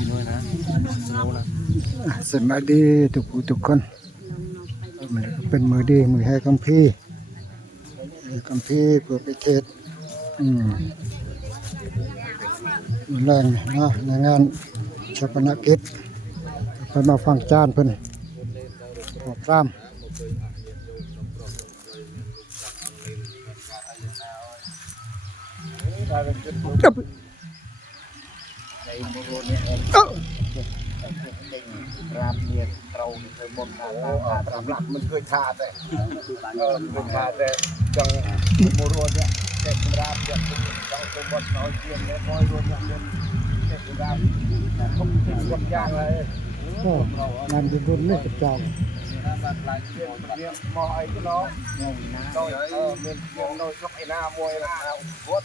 พี่น้อยนะสโลนะ สวัสดีทุกคนมันเป็นมือดีมือให้กัมพีกัมพีเพื่อไปเทศแรงนะในงานชาปนกิจไปมาฟังจานเพิ่นโปรแกรมรับเนี่ยเราเคยบ่นมาตามหลักมันเคยขาดเลยเคยขาดเลยจังโมโรเนี่ยเจ็บรับจังเคยบ่นน้อยเกียนเลยน้อยรวมเนี่ยเจ็บรับทุกทุกอย่างเลยก็งานบุญเลิกจองแบบหลายเกียนเนี่ยมอไอ้ก็น้องโดยเป็นโดยยกไอ้หน้ามวยละพุทธ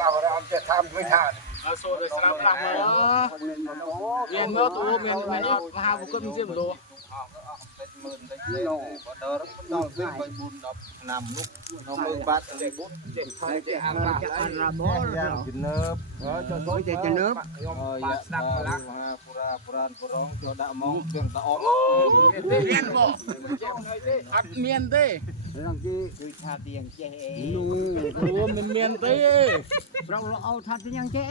เราจะทำเคยขาดเอาโซ่เลยสลับหลังเลยเรียนเมื่อตัวเมียนนี่มาหาบุกเกิลมีเสียมตัวเป็นหมื่นเป็นโลก็เดินต้องขึ้นไปบุญดับนำลูกน้องมือบัดเด็กบุญเจ็บท้องเจ็บอันระบอจินเนิบจะโซ่จะเนิบบัดดักลักปุราปุร้องจะด่ามองเครื่องตะออกเรียนบ่อัดเมียนเต้ลังกี้คือชาเตียงเจ๊นูโอ้มันเมียนเต้เราเอาชาเตียงเจ๊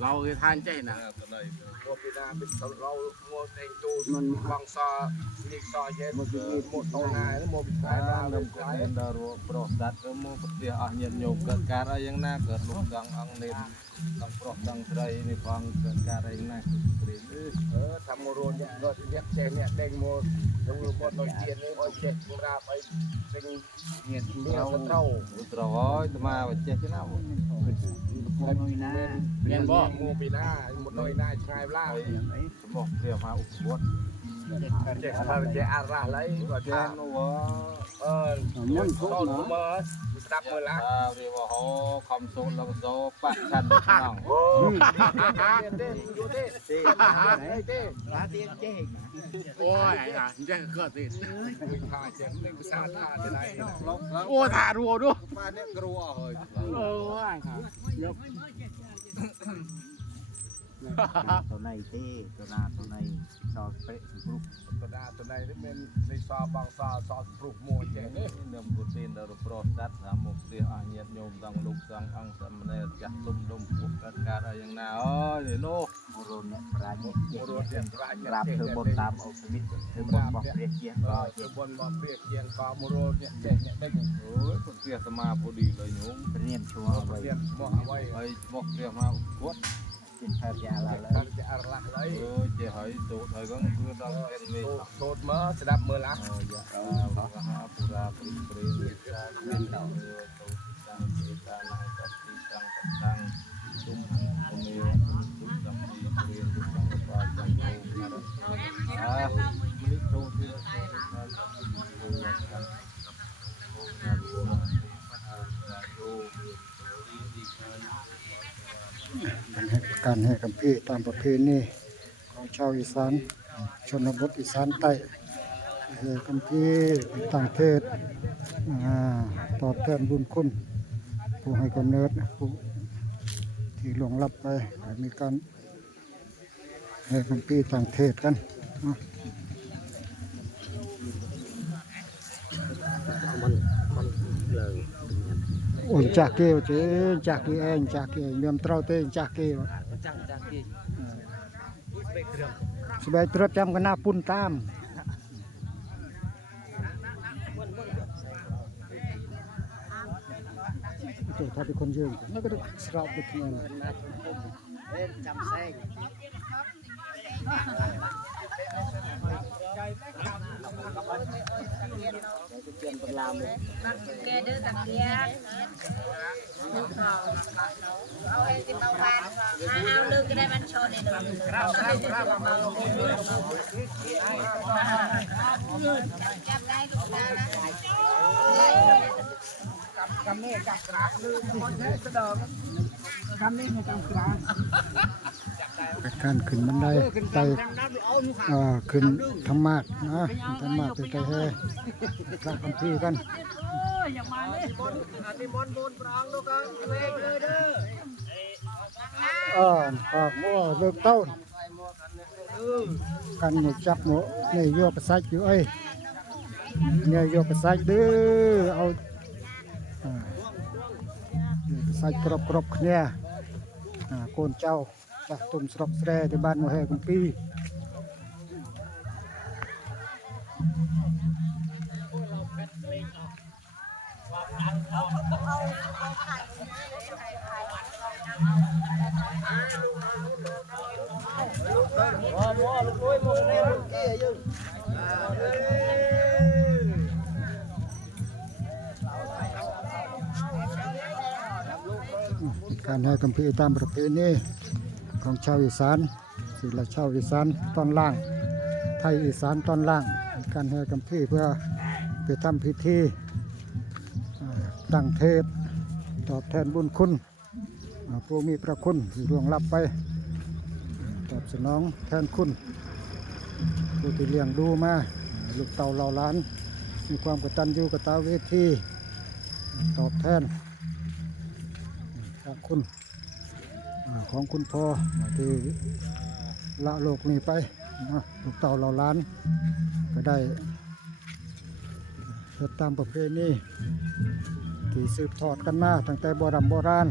เราคือทานใจนะมัวปีนาเป็นเรามัวแต่งตัวมันวังซาสิซาเย็นมันหมดตรงไหนแล้วมัวปีกายมาเริ่มกลายดารุโปรดัตมัวปฏิอาเนียนโยเกิดการอะไรยังน่าเกิดลูกดังอังเนนดังโปรดังไตรในฟังเกิดการอะไรยังน่าเกิดทำโมโรเนี่ยก็เรียกเจเนี่ยเด้งโมดูบนโนเจียนนี่โอ้เจ็ดราไปเป็นเงียบเดียวกันเราเราโอ้ยจะมาเจ็ดที่น่าเรียนบ่มัวปีนาหมดเลยน่าชายล่าสมองเรียกมาอุบวชเจ็ดอะไรเจ็ดอะไรเลยก็ทำนัวมันโตมาดับมือละเรียกว่าโหคอมโซนแล้วก็โซปะชันน้องเต้ดูเต้เต้เต้ร้านเตี้ยเจ๊โอ้ยอ่ะเจ๊เกิดติดถ่ายเจ๊เล่นภาษาท่าจะได้โอ้ถ่ารัวดูป้าเนี่ยกลัวเฮ้ยโอ้ยยกตัวในเต้ตัวหน้าตัวในซอสเปรี้ยวปลุกตัวหน้าตัวในนี่เป็นในซอสบางซอสปลุกมวยเจ๊นี่เดิมกุฏินดารุโปรดัตนะมุกเสียอาเนียโยมดังลูกดังอังสมเนรจักตุ่มดมปุกกัดการอะไรอย่างน่าอ๋อเนี่ยโน่โมโรเนี่ยปราณีโมโรเนี่ยปราณีรับเธอบนตามเอาสมิธเธอบนบอกเรียกเกียงก็เธอบนบอกเรียกเกียงก็โมโรเนี่ยเจ๊เนี่ยได้ยังโอ้ยคนเสียสมาพอดีเลยโยมเรียนชัวร์ไว้เรียนบอกเอาไว้ไอ้บอกเรียกมาวัดจิตแพทย์ยาละเลยจะอะไรเลยเจ๊หอยโตหอยก็คือต้องเป็นมีโตมาสดับมือละปุราปริปริวิตาเมนต์โตตังเจตานังสัพพิตังตังตุมหังตุเมตุสัมปีเรียนตุสังปาจังโตมาระมณิโตที่การให้กัมพีตามประเพณีของชาวอีสานชนบทอีสานใต้ให้กัมพีต่างเทศตอบแทนบุญคุณผู้ให้กำเนิดผู้ที่ล่วงลับไปมีการให้กัมพีต่างเทศกันโอ้จากเกี่ยวเจ๊จากเกี่ยวเองจากเกี่ยวเมียมเต้าเต้จากเกี่ยวสบายตรวจจำกันหน้าปุ่นตามโจถ้าเป็นคนยืนนั่นก็สระไปทำไมจำแซงเกียนเป็นลามเลยแกดื้อตะเกียบเอาไอ้ที่เตาบ้านเอาลืมก็ได้มันโชว์ในดงจับได้ลูกนะกำเนิดกับกราบลืมคนแท้กระดองกำเนิดกับกราบการขึ้นบันไดไต่ขึ้นธรรมะนะธรรมะไปไต่ให้กราบคัมภีร์กันอย่างมาเลยนิมนต์บุญปรองลูกเอ้ยเลย ปากมั่วเลิกเต้ากันหมดจับหมดนี่โยกกระไซอยู่เอ้ยเนี่ยโยกกระไซดื้อเอากระไซกรอบเนี่ยโกนเจ้าจักตุ่มสรบแสรที่บ้านมาแห่กุมปีการให้กัมพีตามประเพณีของชาวอีสานศิลป์ชาวอีสานตอนล่างไทยอีสานตอนล่างการให้กัมพีเพื่อไปทำพิธีตั้งเทศตอบแทนบุญคุณผู้มีพระคุณที่ล่วงลับไปตอบสนองแทนคุณผู้ที่เลี้ยงดูมาลูกเต่าเหล่าล้านมีความกตัญญูกตเวทีตอบแทนคุณของคุณพ่อที่ละโลกนี้ไปลูกเต่าเหล่าล้านก็ได้เฮ็ดตามประเพณีที่สืบทอดกันมาตั้งแต่โบราณ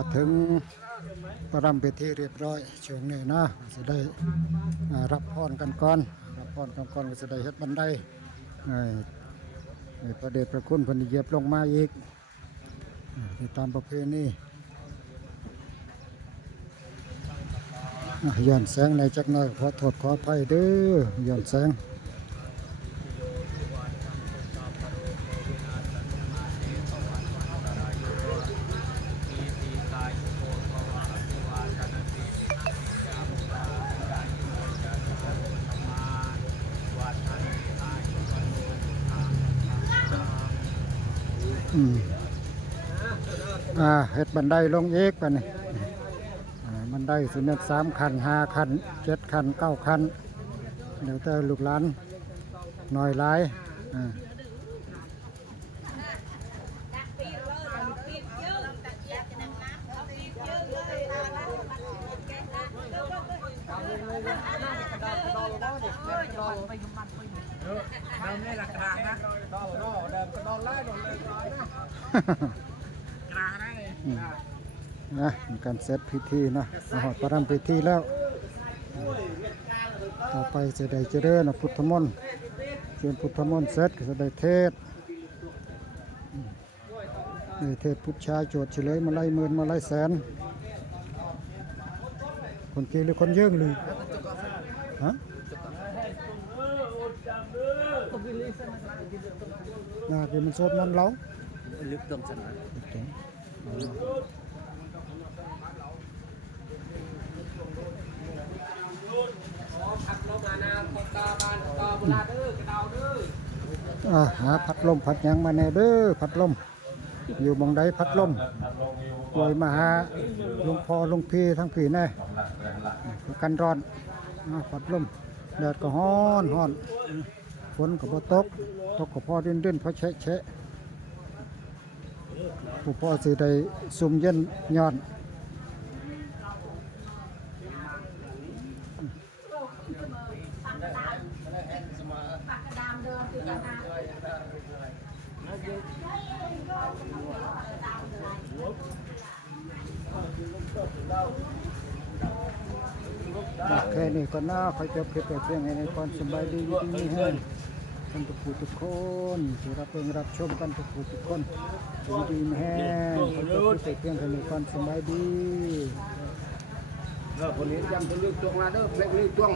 มาถึงประรำพิธีเรียบร้อยช่วงนี้นะจะได้รับพรกันก่อนรับพรกันก่อนก็จะได้เฮ็ดบันไดพระเดชพระคุณเพิ่นเหยียบลงมาอีกตามประเพณีย้อนแสงในจักหน่อยขอโทษขออภัยเด้อย้อนแสงเฮ็ดบันไดลงเอกไปนี่บันไดสิเม็ด3 คัน 5 คัน 7 คัน 9 คันเดี๋ยวแต่ลูกหลานหน่อยหลายมีการเซตพิธีนะหอดประรำพิธีแล้วต่อไปจะได้เจริญพุทธมนต์เชิญพุทธมนต์เสร็จก็จะได้เทศเทศพุทธชาโจทย์เฉลยมาไล่หมื่นมาไล่แสนคนกีหรือคนเยื่องหรือฮะน่าจะมันสวดมนต์เราลึกตรงสนามหาพัดลมพัดยังมาแน่เด้อพัดลมอยู่บังไดพัดลมป่วยมาหาหลวงพ่อหลวงพี่ทั้งพี่แน่กันร้อนพัดลมแดดก็ฮ้อนฝนก็บ่ตกก็พอดิ้นพอแฉะผู้พ่อสิได้ซุ่มเย็นย้อนแค่นี้ก็น่าคอยจบคลิปแต่เพียงในความสบายดีดีแห้งกันทุกคนที่รับชมกันทุกคนดีแห้งคอยจบคลิปแต่เพียงในความสบายดี คนนี้ยังจะเลือกจวงมาเด้อเพลงนี้จวง